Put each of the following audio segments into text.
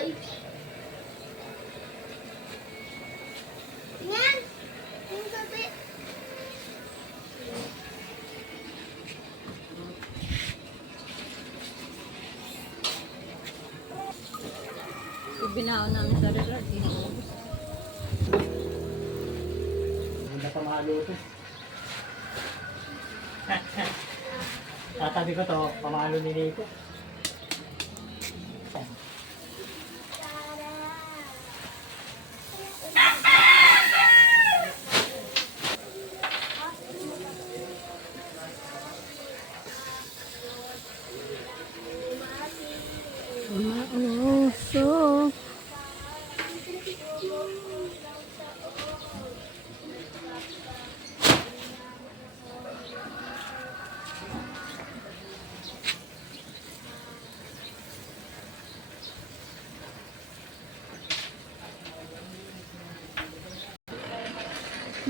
Yan! Yung gabi. Ibinaon namin sa resort. Inaubos. Hindi na pa maluto. Tatabi ko to, pamalo ni Nico. Mauso.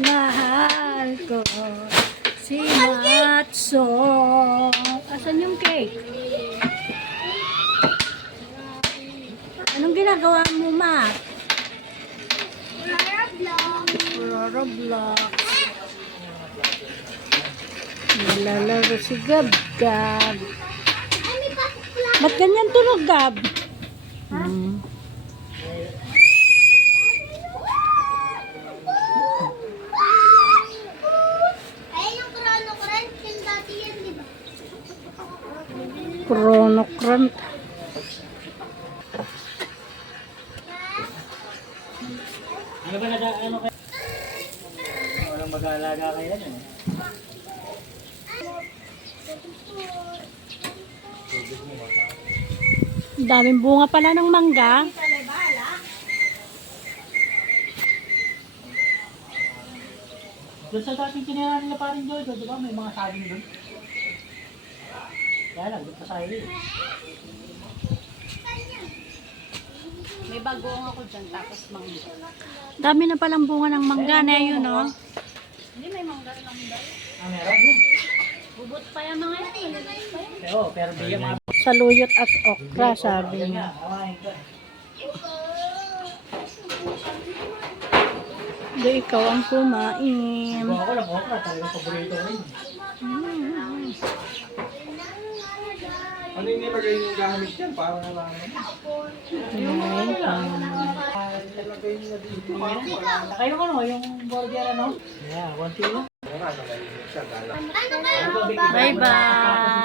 Mahal ko si Matso. Asan yung cake? Anong ginagawa mo, Ma? Roblox. Nilalaro si Gab-Gab. Ba't ganyan tunog, Gab? Ayun yung Chrono Crunch. Yung dati yan, di ba? Chrono Crunch. Ano ba ano kayo? Walang mag-aalaga kayo yan eh. Ang daming bunga pala ng mangga. Doon sa dating tinira nila parin Jojo, di ba? May mga saging doon. Kaya lang, doon pa sa iyo. May bagoong ako dyan, tapos mangga. Dami na palang bunga ng mangga na yun, no? Hindi, may mangga lang daw. Ah, meron? Bubot pa yung mga yun. Oo, pero di yung mga... Saluyot at okra, sabi niya. Hindi, ikaw ang kumain. Kung ako lang okra, talagang paborito ko rin. Ano yung nilagay yung gamit yan? Para na lang. Nilagay niya dito. Kayo ko no, yung burger ano? Yeah, 1 kilo. Ano kayo? Bye-bye!